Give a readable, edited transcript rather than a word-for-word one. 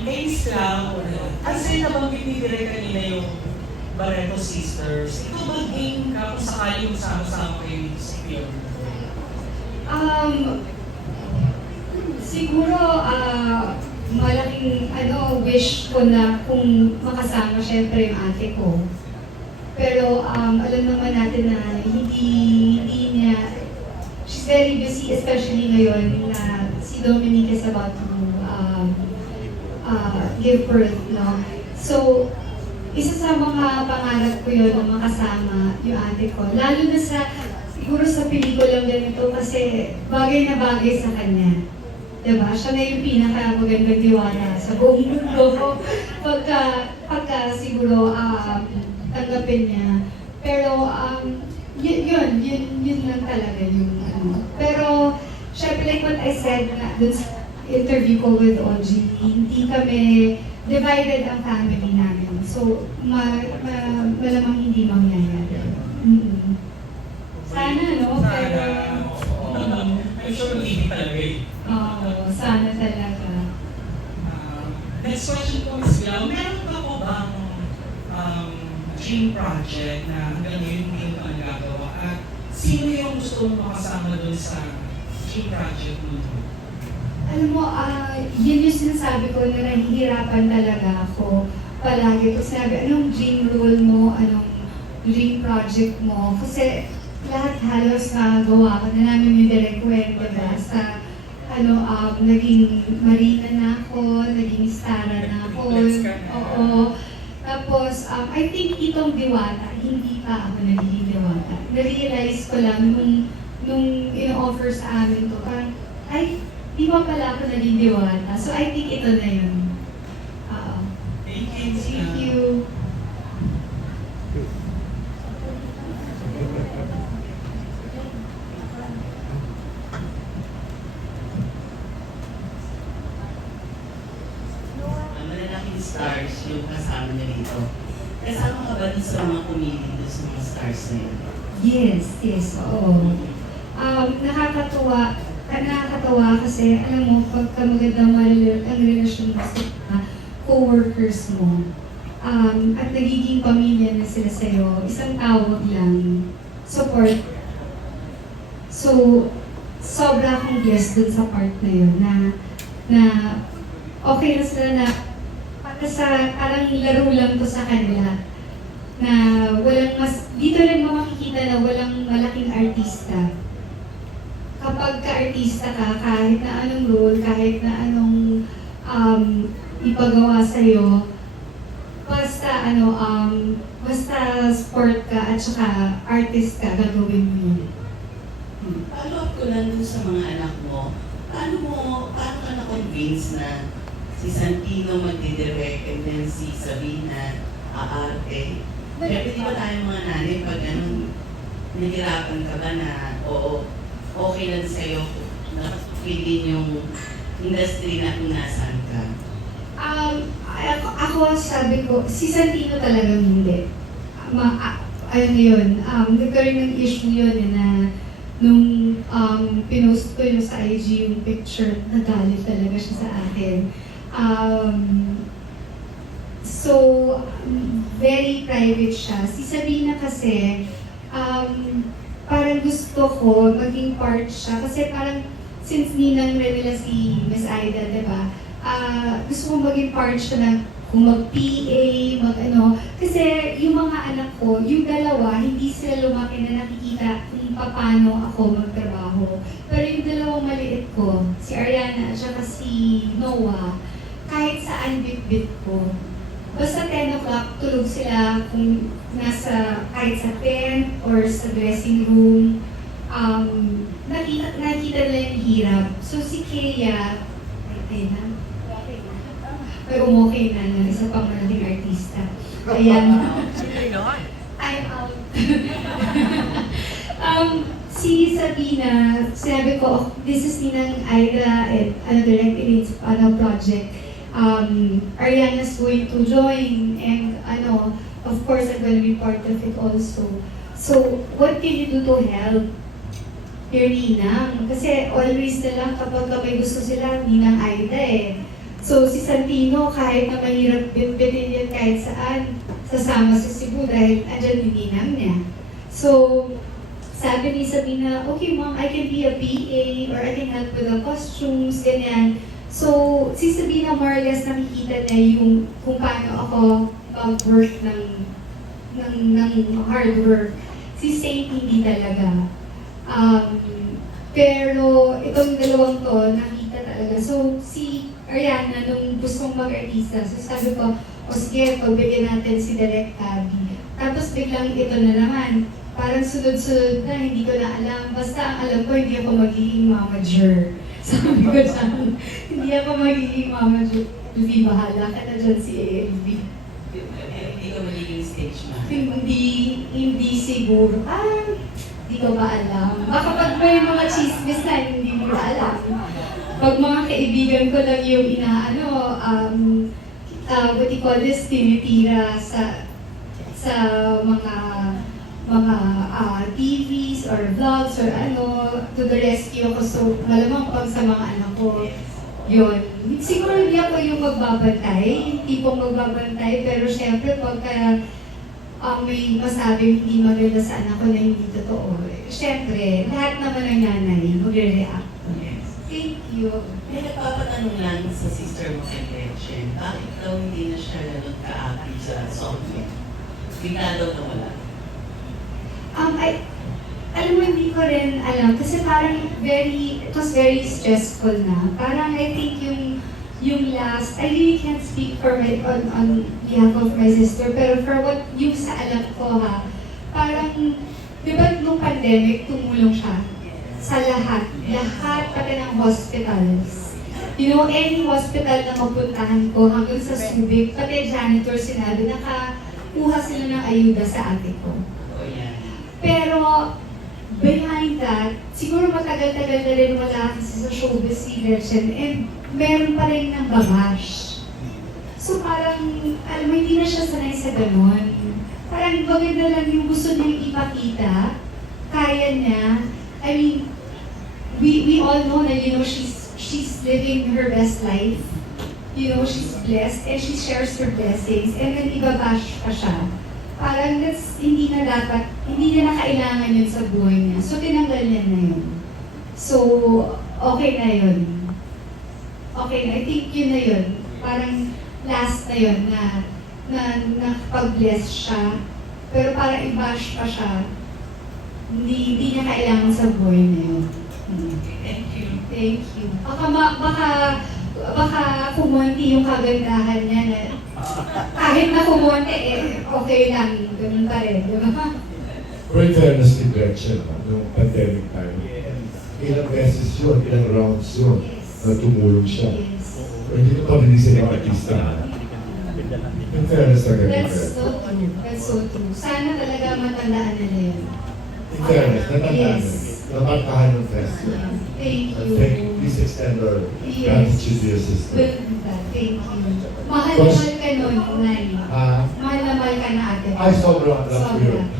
Case lang, kasi nabanggit ni Direk kanina yung Barreto Sisters. Ikaw ba game ka kung sakaling sama-sama kayo dito sa film? Siguro, malaking wish ko na kung makasama syempre yung ate ko. Pero alam naman natin na hindi niya, she's very busy, especially ngayon na si Dominique is about to give birth, no? So, isa sa mga pangarap ko yun na makasama yung ate ko. Lalo na siguro sa pelikulang ganito kasi bagay na bagay sa kanya. Diba? Siya na yung pinaka-magandang diwata sa buong mundo. Pagka siguro tanggapin niya. Pero yun lang talaga yung ano. Pero, syempre like what I said na dun sa interview ko with OG, hindi kami divided ang family namin. So, malamang hindi mangyayari. Mm-hmm. Sana, no? Pero, I'm sure hindi talaga eh. Oo, sana talaga. Next question po, Ms. Glau. Meron ba po bang dream project na hanggang ngayon hindi mo pa nagagawa? At sino yung gusto mo makasama doon sa dream project mo? Alam mo, yun yung sinasabi ko na nahihirapan talaga ako palagi. Kung sinabi, anong dream role mo, anong dream project mo? Kasi lahat halos nagawa ko na namin yung direct web, diba? Sa naging marina na ako, naging stara na ako. Oo. Tapos, I think itong diwata, hindi pa ako nagiging diwata. Na-realize ko lang nung in-offer sa amin to, parang, ay, di ba pala ako naging diwata? So, I think ito na yun. Thank you. Thank you. Malalaking stars yung kasama niya dito. Kasama ka ba dito sa mga pumili dito sa mga stars na yun? Yes, oo. Nakakatawa kasi, alam mo, pagka magandang ang relasyon mo sa co-workers mo, at nagiging pamilya na sila sa'yo, isang tawag lang, support. So, sobra akong blessed dun sa part na yun, na okay na sila na parang laro lang to sa kanila na dito rin mo makikita na walang malaking artista. Kapag ka-artista ka, kahit na anong role, kahit na anong ipagawa sa'yo, basta sport ka at saka artist ka, gagawin mo yun. Follow up ko lang dun sa mga anak mo. Paano ka na-convince na si Santino magdidirect and then si Sabina aarte? Siyempre, di ba tayo mga nanay pag nahirapan ka ba na okay lang sa'yo na feeling yung industry na kung nasaan ka? Ako sabi ko, si Santino talagang hindi. Nagkaroon ng issue yun na nung pinost ko yun sa IG yung picture, nagalit talaga siya sa akin. So, very private siya. Si Sabina kasi, parang gusto ko maging part siya. Kasi parang, since ninang rin nila si Miss Aida, diba? Gusto ko maging part siya na kung mag-PA, Kasi yung mga anak ko, yung dalawa, hindi sila lumaki na nakikita kung paano ako magtrabaho. Pero yung dalawang maliit ko, si Ariana at saka si Noah, kahit saan bit-bit ko. Basta 10 o'clock, tulog sila kung kahit sa tent or sa dressing room. Nakita nila yung hirap. So si Kea, may umukay na isa pang malaking artista. Ayan. I'm out. Si Sabina, sinabi ko, this is Ninang Aida at direct it project. Ariana's going to join and of course I'm going to be part of it also. So, what can you do to help your Ninang? Kasi always na lang kapag may gusto sila, Ninang Aida So si Santino, kahit na mahirap bitbitin yan kahit saan, sasama sa Cebu dahil andyan yung ninang niya. So, sabi ni Sabina, okay mom, I can be a PA or I can help with the costumes, ganyan. So, si Sabina more or less nakikita na yung kung paano ako mag-work ng hard work. Si Saint hindi talaga. Pero itong dalawang to, nakita talaga. So, si Ariana, nung gustong mag-artista, so sabi ko, o sige, pagbigyan natin si Direk Abby. Tapos biglang ito na naman. Parang sunod-sunod na, hindi ko na alam. Basta ang alam ko, hindi ako magiging mamager. Sabi ko siya, hindi ako magiging mamager. Hindi, bahala ka na dyan si ALB. Hindi ka magiging stage man. Hindi siguro. Hindi ko ba alam. Baka pag may mga chismis na, hindi mo ba alam. Pag mga kaibigan ko lang yung what do you call this, tinitira sa mga TVs or vlogs or to the rescue ako. So, malamang pag sa mga anak ko, yun. Siguro hindi ako yung magbabantay, yung tipong magbabantay, pero syempre pagka may masabing hindi maganda sa anak ko na hindi totoo, syempre, lahat naman ng nanay magre-react. Yes. Thank you. May nagpapatanong lang sa sister mo kay Gretchen, bakit daw hindi na siya ganun ka-active sa software? Bigla daw nawala. Alam mo, hindi ko rin alam kasi parang it was very stressful na. Parang I think yung last, I really can't speak for on behalf of my sister, pero for what yung sa alam ko parang, di ba nung pandemic, tumulong siya sa lahat, pati ng hospitals. You know, any hospital na mapuntahan ko hanggang sa Subic, pati janitor sinabi, nakakuha sila ng ayuda sa ate ko. O yan. Pero, behind that, siguro matagal-tagal na rin wala kasi sa showbiz si Gretchen, and meron pa rin ng babash. So parang, alam mo, hindi na siya sanay sa ganon. Parang maganda lang yung gusto niyang ipakita, kaya niya. I mean, we all know na, you know, she's living her best life. You know, she's blessed, and she shares her blessings, and then ibabash pa siya. Parang hindi na kailangan yun sa buhay niya. So, tinanggal niya na yun. So, okay na yun. Okay na, I think yun na yun. Parang last na yun na nakapag-bless siya. Pero parang i-bash pa siya. Hindi niya kailangan sa buhay na yun. Thank you. Thank you. Baka kumonti yung kagandahan niya na kahit na kumonti, okay lang. Ganun pa rin, di ba? Pero in fairness ni Gretchen, nung pandemic time, ilang beses yun, ilang rounds yun, na tumulong siya. Yes. Pero hindi ko pabilisin yung artista. In fairness na ganun. That's so true. That's so true. Sana talaga matandaan nila yun. In fairness, natandaan Yes. yun. Namarkahan yung festival. Thank And you. please extend our Yes. gratitude to your sister. Well, thank you. Mahal na mahal ka nun, Nani. Ah, Mahal na mahal ka na ate. ay, sobrang love ko yun. Sobra.